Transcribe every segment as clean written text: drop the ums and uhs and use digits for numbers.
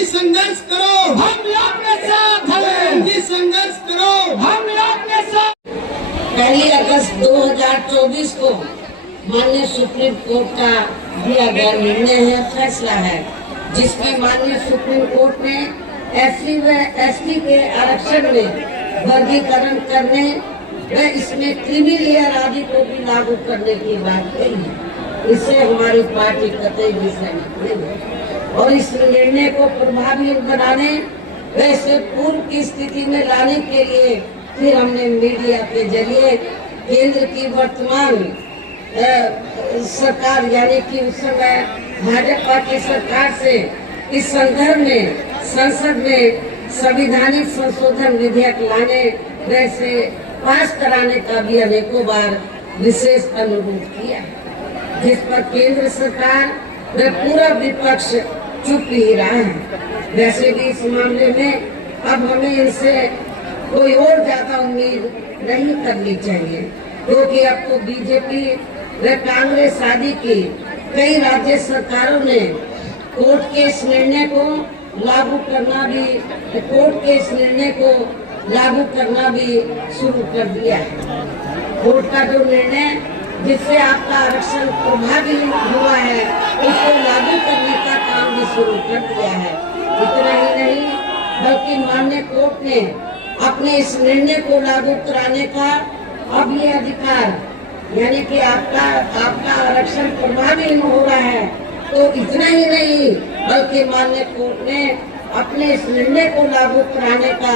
हिंदी संघर्ष करो, हम आपके साथ हैं। हिंदी संघर्ष करो, हम आपके साथ। 1 अगस्त 2024 को माननीय सुप्रीम कोर्ट का दिया गया निर्णय है, फैसला है, जिसमें माननीय सुप्रीम कोर्ट ने एससी व एसटी के आरक्षण में वर्गीकरण करने व इसमें क्रीमी लेयर आदि को भी लागू करने की बात कही है। इससे हमारी पार्टी कतई भी सहमत नहीं है और इस निर्णय को प्रभावी बनाने व इसे पूर्व की स्थिति में लाने के लिए फिर हमने मीडिया के जरिए केंद्र की वर्तमान सरकार यानी कि उस समय भाजपा की सरकार से इस संदर्भ में संसद में संवैधानिक संशोधन विधेयक लाने वैसे पास कराने का भी अनेकों बार विशेष अनुरोध किया, जिस पर केंद्र सरकार व पूरा विपक्ष चुप ही रहा है। वैसे भी इस मामले में अब हमें इनसे कोई और ज्यादा उम्मीद नहीं करनी चाहिए, क्योंकि अब तो बीजेपी व कांग्रेस आदि की कई राज्य सरकारों ने कोर्ट के इस निर्णय को लागू करना भी शुरू कर दिया है। कोर्ट का जो निर्णय जिससे आपका आरक्षण प्रभावी हुआ है, उसको लागू करने का काम भी शुरू कर दिया है। इतना ही नहीं, बल्कि माननीय कोर्ट ने अपने इस निर्णय को लागू कराने का अब ये अधिकार, यानी कि आपका आरक्षण प्रभावी हो रहा है, तो इतना ही नहीं, बल्कि माननीय कोर्ट ने अपने इस निर्णय को लागू कराने का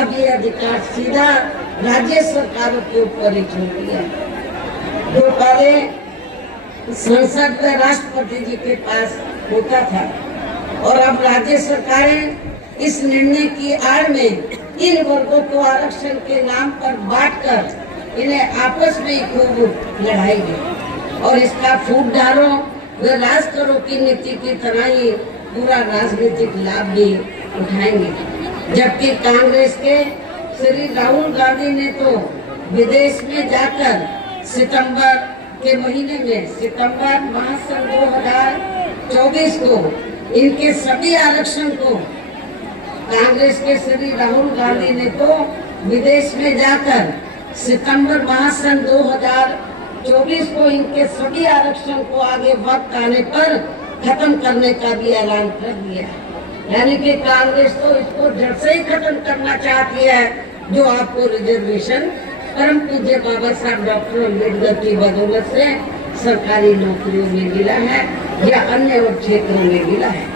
अब ये अधिकार सीधा राज्य सरकारों के ऊपर ही छोड़ दिया, जो पहले संसद व राष्ट्रपति जी के पास होता था। और अब राज्य सरकारें इस निर्णय की आड़ में इन वर्गों को आरक्षण के नाम पर बांटकर इन्हें आपस में खूब लड़ाएंगे और इसका फूटदारों व राजकरों की नीति की तरह ही पूरा राजनीतिक लाभ भी उठाएंगे। जबकि कांग्रेस के श्री राहुल गांधी ने तो विदेश में जाकर सितंबर के महीने में, सितंबर महासंघ 2024 को इनके सभी आरक्षण को, कांग्रेस के श्री राहुल गांधी ने तो विदेश में जाकर सितंबर महासंघ 2024 को इनके सभी आरक्षण को आगे वक्त आने पर खत्म करने का भी ऐलान कर दिया। यानी कि कांग्रेस तो इसको जड़ से ही खत्म करना चाहती है, जो आपको रिजर्वेशन परम पूज्य बाबा साहब डॉक्टर अम्बेडकर की बदौलत से सरकारी नौकरियों में मिला है या अन्य क्षेत्रों में मिला है।